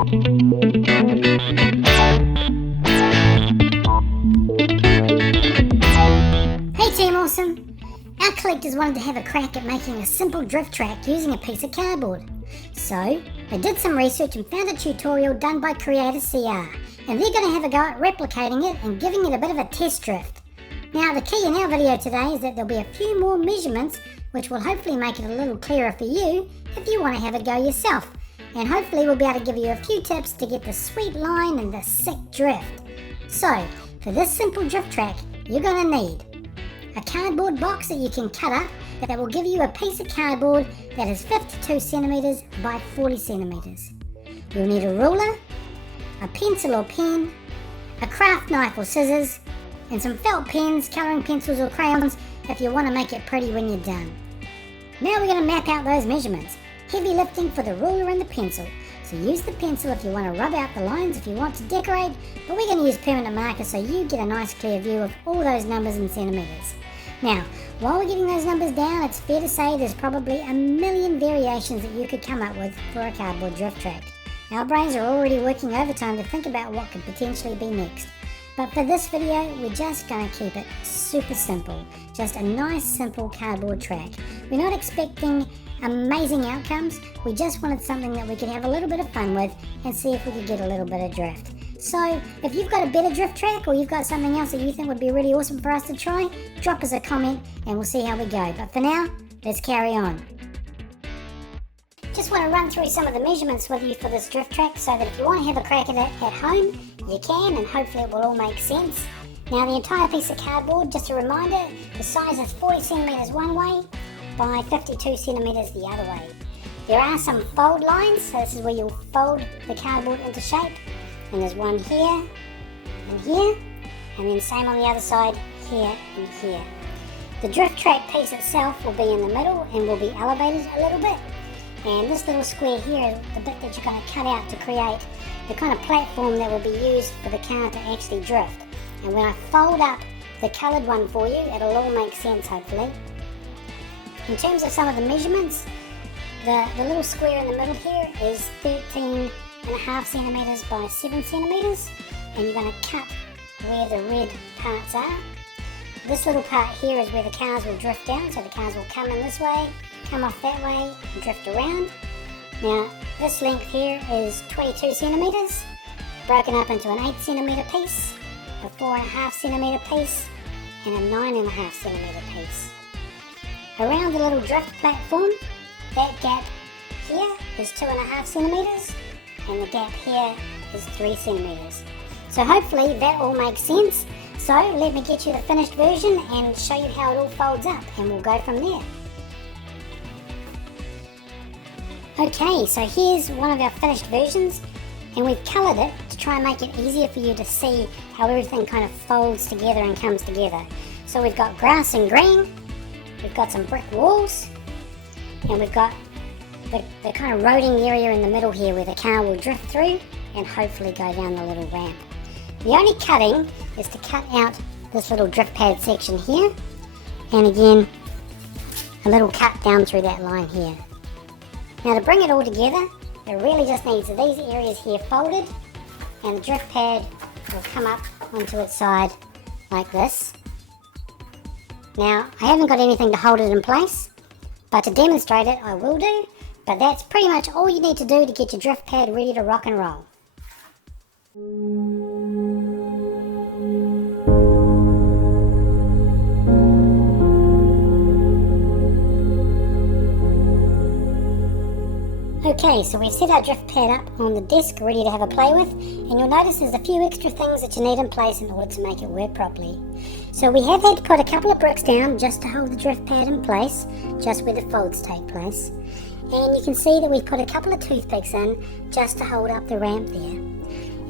Hey Team Awesome! Our collectors wanted to have a crack at making a simple drift track using a piece of cardboard. So, they did some research and found a tutorial done by Creator CR, and they're going to have a go at replicating it and giving it a bit of a test drift. Now the key in our video today is that there'll be a few more measurements which will hopefully make it a little clearer for you if you want to have a go yourself. And hopefully we'll be able to give you a few tips to get the sweet line and the sick drift. So, for this simple drift track, you're going to need a cardboard box that you can cut up that will give you a piece of cardboard that is 52 centimeters by 40 centimeters. You'll need a ruler, a pencil or pen, a craft knife or scissors, and some felt pens, colouring pencils or crayons if you want to make it pretty when you're done. Now we're going to map out those measurements. Heavy lifting for the ruler and the pencil. So use the pencil if you want to rub out the lines if you want to decorate, but we're going to use permanent marker so you get a nice clear view of all those numbers in centimeters. Now, while we're getting those numbers down, it's fair to say there's probably a million variations that you could come up with for a cardboard drift track. Our brains are already working overtime to think about what could potentially be next. But for this video, we're just going to keep it super simple. Just a nice, simple cardboard track. We're not expecting amazing outcomes. We just wanted something that we could have a little bit of fun with and see if we could get a little bit of drift. So, if you've got a better drift track or you've got something else that you think would be really awesome for us to try, drop us a comment and we'll see how we go. But for now, let's carry on. Just want to run through some of the measurements with you for this drift track so that if you want to have a crack at it at home, you can, and hopefully it will all make sense. Now the entire piece of cardboard, just a reminder, the size is 40 centimeters one way by 52 centimeters the other way. There are some fold lines, so this is where you'll fold the cardboard into shape. And there's one here, and here, and then same on the other side, here and here. The drift track piece itself will be in the middle and will be elevated a little bit. And this little square here is the bit that you're going to cut out to create the kind of platform that will be used for the car to actually drift. And when I fold up the coloured one for you, it'll all make sense hopefully. In terms of some of the measurements, the little square in the middle here is 13.5 centimeters by 7 centimeters, and you're going to cut where the red parts are. This little part here is where the cars will drift down, so the cars will come in this way, come off that way, and drift around. Now this length here is 22 centimeters, broken up into an 8 centimeter piece, a 4.5 centimeter piece, and a 9.5 centimeter piece. Around the little drift platform, that gap here is 2.5 centimeters, and the gap here is 3 centimeters. So hopefully that all makes sense. So let me get you the finished version and show you how it all folds up, and we'll go from there. Okay, so here's one of our finished versions, and we've coloured it to try and make it easier for you to see how everything kind of folds together and comes together. So we've got grass and green, we've got some brick walls, and we've got the kind of roading area in the middle here where the car will drift through and hopefully go down the little ramp. The only cutting is to cut out this little drift pad section here, and again a little cut down through that line here. Now to bring it all together, it really just needs these areas here folded, and the drift pad will come up onto its side like this. Now I haven't got anything to hold it in place, but to demonstrate it I will do, but that's pretty much all you need to do to get your drift pad ready to rock and roll. Okay, so we've set our drift pad up on the desk ready to have a play with, and you'll notice there's a few extra things that you need in place in order to make it work properly. So we have had to put a couple of bricks down just to hold the drift pad in place, just where the folds take place. And you can see that we've put a couple of toothpicks in just to hold up the ramp there.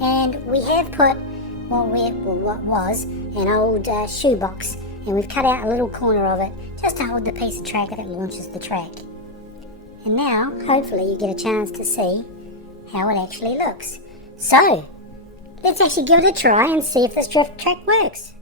And we have put what was an old shoebox, and we've cut out a little corner of it just to hold the piece of track that launches the track. And now, hopefully you get a chance to see how it actually looks. So, let's actually give it a try and see if this drift track works.